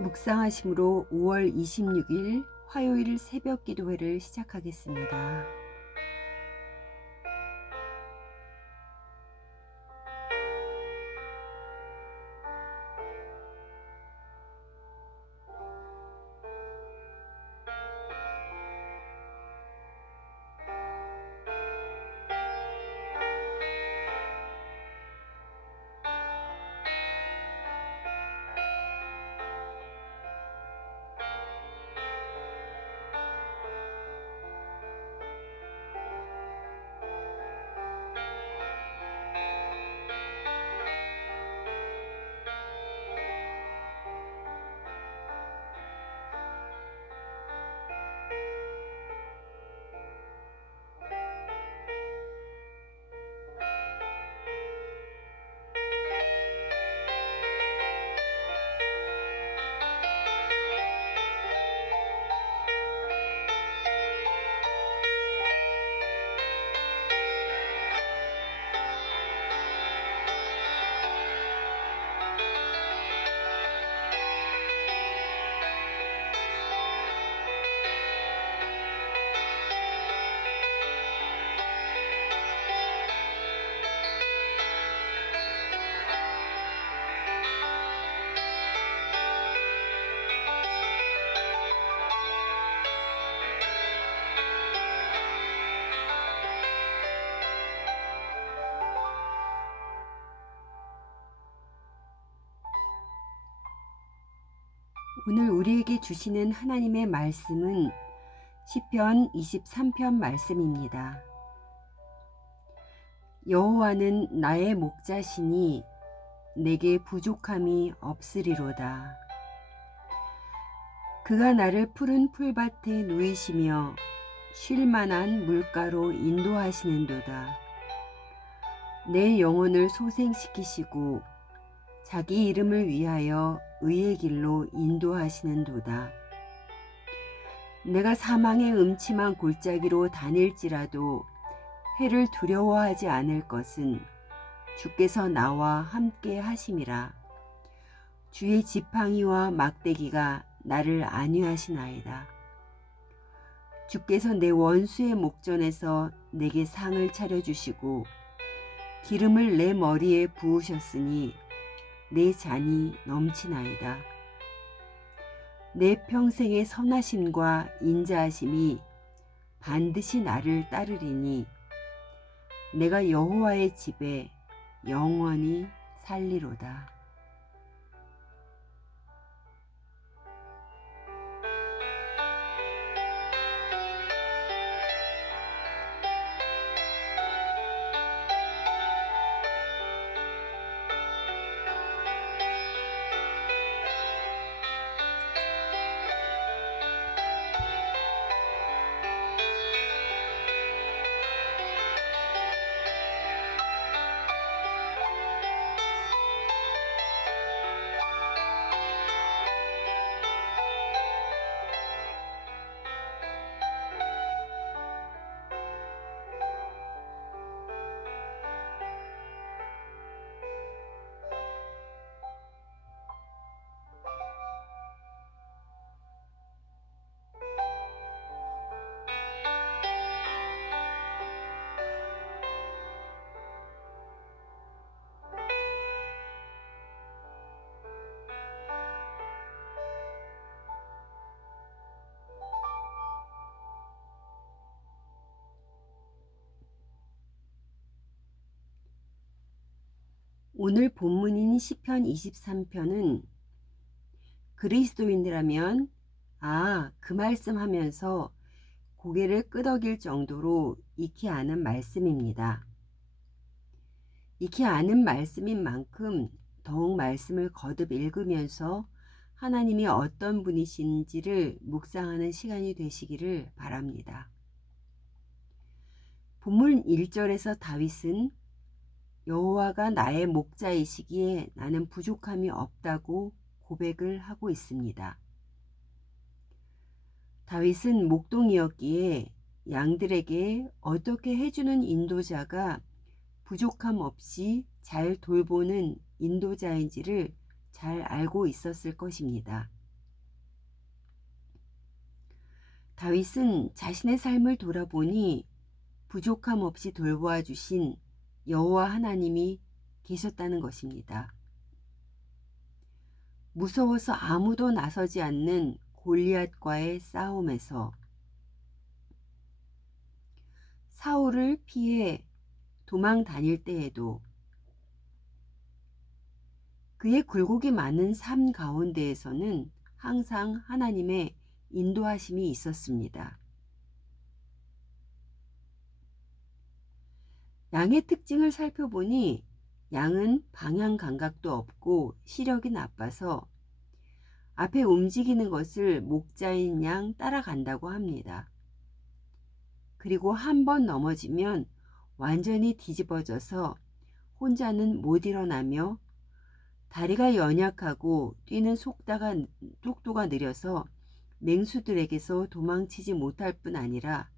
묵상하심으로 5월 26일 화요일 새벽 기도회를 시작하겠습니다. 오늘 우리에게 주시는 하나님의 말씀은 시편 23편 말씀입니다. 여호와는 나의 목자시니 내게 부족함이 없으리로다. 그가 나를 푸른 풀밭에 누이시며 쉴 만한 물가로 인도하시는도다. 내 영혼을 소생시키시고 자기 이름을 위하여 의의 길로 인도하시는도다. 내가 사망의 음침한 골짜기로 다닐지라도 해를 두려워하지 않을 것은 주께서 나와 함께 하심이라. 주의 지팡이와 막대기가 나를 안위하시나이다. 주께서 내 원수의 목전에서 내게 상을 차려주시고 기름을 내 머리에 부으셨으니 내 잔이 넘치나이다. 내 평생의 선하심과 인자하심이 반드시 나를 따르리니 내가 여호와의 집에 영원히 살리로다. 오늘 본문인 시편 23편은 그리스도인이라면 그 말씀 하면서 고개를 끄덕일 정도로 익히 아는 말씀입니다. 익히 아는 말씀인 만큼 더욱 말씀을 거듭 읽으면서 하나님이 어떤 분이신지를 묵상하는 시간이 되시기를 바랍니다. 본문 1절에서 다윗은 여호와가 나의 목자이시기에 나는 부족함이 없다고 고백을 하고 있습니다. 다윗은 목동이었기에 양들에게 어떻게 해주는 인도자가 부족함 없이 잘 돌보는 인도자인지를 잘 알고 있었을 것입니다. 다윗은 자신의 삶을 돌아보니 부족함 없이 돌보아 주신 여호와 하나님이 계셨다는 것입니다. 무서워서 아무도 나서지 않는 골리앗과의 싸움에서 사울을 피해 도망 다닐 때에도 그의 굴곡이 많은 삶 가운데에서는 항상 하나님의 인도하심이 있었습니다. 양의 특징을 살펴보니 양은 방향 감각도 없고 시력이 나빠서 앞에 움직이는 것을 목자인 양 따라간다고 합니다. 그리고 한 번 넘어지면 완전히 뒤집어져서 혼자는 못 일어나며 다리가 연약하고 뛰는 속도가 느려서 맹수들에게서 도망치지 못할 뿐 아니라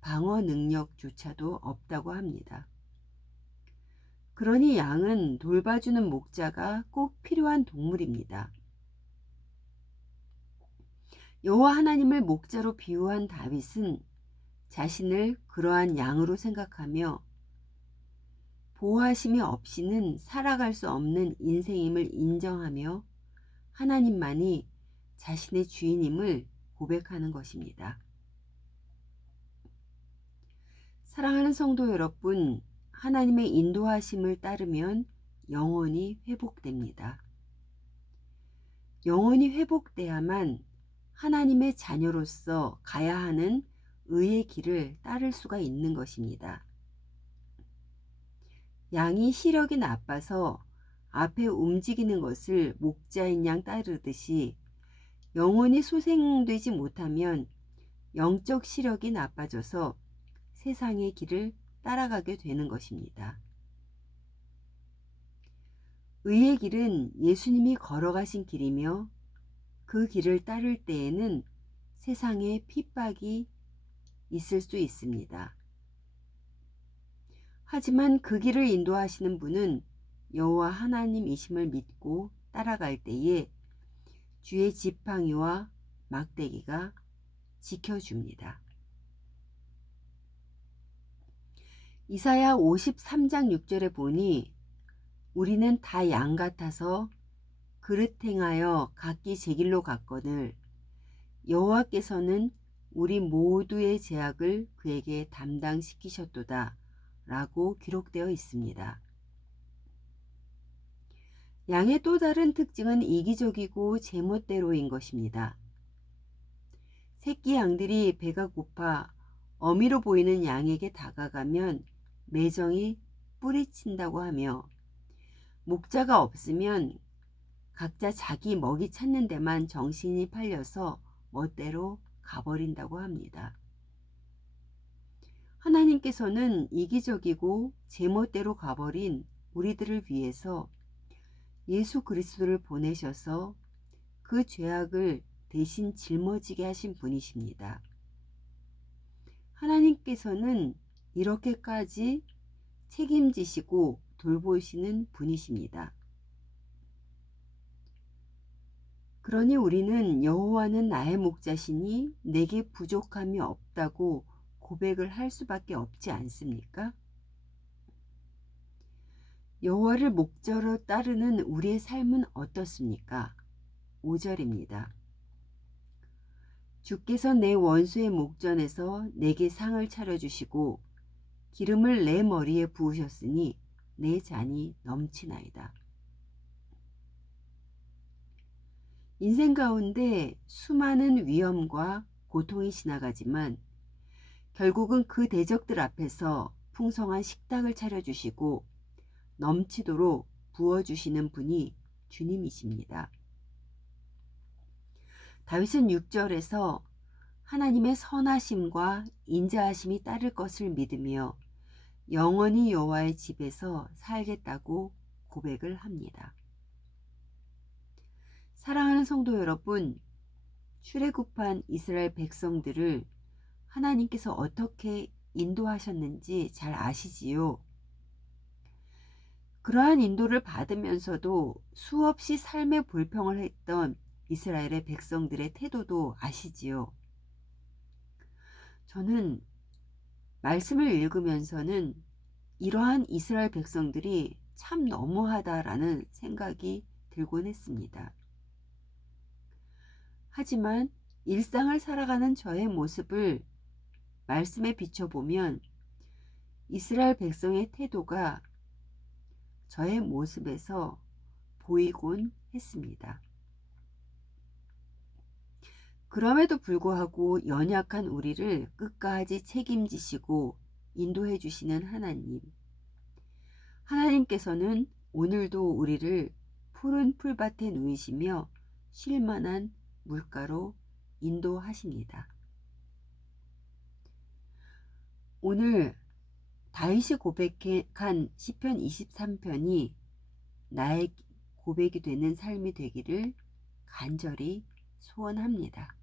방어 능력조차도 없다고 합니다. 그러니 양은 돌봐주는 목자가 꼭 필요한 동물입니다. 여호와 하나님을 목자로 비유한 다윗은 자신을 그러한 양으로 생각하며 보호하심이 없이는 살아갈 수 없는 인생임을 인정하며 하나님만이 자신의 주인임을 고백하는 것입니다. 사랑하는 성도 여러분, 하나님의 인도하심을 따르면 영혼이 회복됩니다. 영혼이 회복돼야만 하나님의 자녀로서 가야 하는 의의 길을 따를 수가 있는 것입니다. 양이 시력이 나빠서 앞에 움직이는 것을 목자인 양 따르듯이 영혼이 소생되지 못하면 영적 시력이 나빠져서 세상의 길을 따라가게 되는 것입니다. 의의 길은 예수님이 걸어가신 길이며 그 길을 따를 때에는 세상에 핍박이 있을 수 있습니다. 하지만 그 길을 인도하시는 분은 여호와 하나님이심을 믿고 따라갈 때에 주의 지팡이와 막대기가 지켜줍니다. 이사야 53장 6절에 보니 우리는 다 양 같아서 그릇 행하여 각기 제 길로 갔거늘 여호와께서는 우리 모두의 죄악을 그에게 담당시키셨도다 라고 기록되어 있습니다. 양의 또 다른 특징은 이기적이고 제멋대로인 것입니다. 새끼 양들이 배가 고파 어미로 보이는 양에게 다가가면 매정이 뿌리친다고 하며 목자가 없으면 각자 자기 먹이 찾는 데만 정신이 팔려서 멋대로 가버린다고 합니다. 하나님께서는 이기적이고 제멋대로 가버린 우리들을 위해서 예수 그리스도를 보내셔서 그 죄악을 대신 짊어지게 하신 분이십니다. 하나님께서는 이렇게까지 책임지시고 돌보시는 분이십니다. 그러니 우리는 여호와는 나의 목자시니 내게 부족함이 없다고 고백을 할 수밖에 없지 않습니까? 여호와를 목자로 따르는 우리의 삶은 어떻습니까? 5절입니다. 주께서 내 원수의 목전에서 내게 상을 차려주시고 기름을 내 머리에 부으셨으니 내 잔이 넘치나이다. 인생 가운데 수많은 위험과 고통이 지나가지만 결국은 그 대적들 앞에서 풍성한 식탁을 차려주시고 넘치도록 부어주시는 분이 주님이십니다. 다윗은 6절에서 하나님의 선하심과 인자하심이 따를 것을 믿으며 영원히 여호와의 집에서 살겠다고 고백을 합니다. 사랑하는 성도 여러분, 출애굽한 이스라엘 백성들을 하나님께서 어떻게 인도하셨는지 잘 아시지요? 그러한 인도를 받으면서도 수없이 삶의 불평을 했던 이스라엘의 백성들의 태도도 아시지요? 저는 말씀을 읽으면서는 이러한 이스라엘 백성들이 참 너무하다라는 생각이 들곤 했습니다. 하지만 일상을 살아가는 저의 모습을 말씀에 비춰보면 이스라엘 백성의 태도가 저의 모습에서 보이곤 했습니다. 그럼에도 불구하고 연약한 우리를 끝까지 책임지시고 인도해 주시는 하나님. 하나님께서는 오늘도 우리를 푸른 풀밭에 누이시며 쉴만한 물가로 인도하십니다. 오늘 다윗이 고백한 시편 23편이 나의 고백이 되는 삶이 되기를 간절히 소원합니다.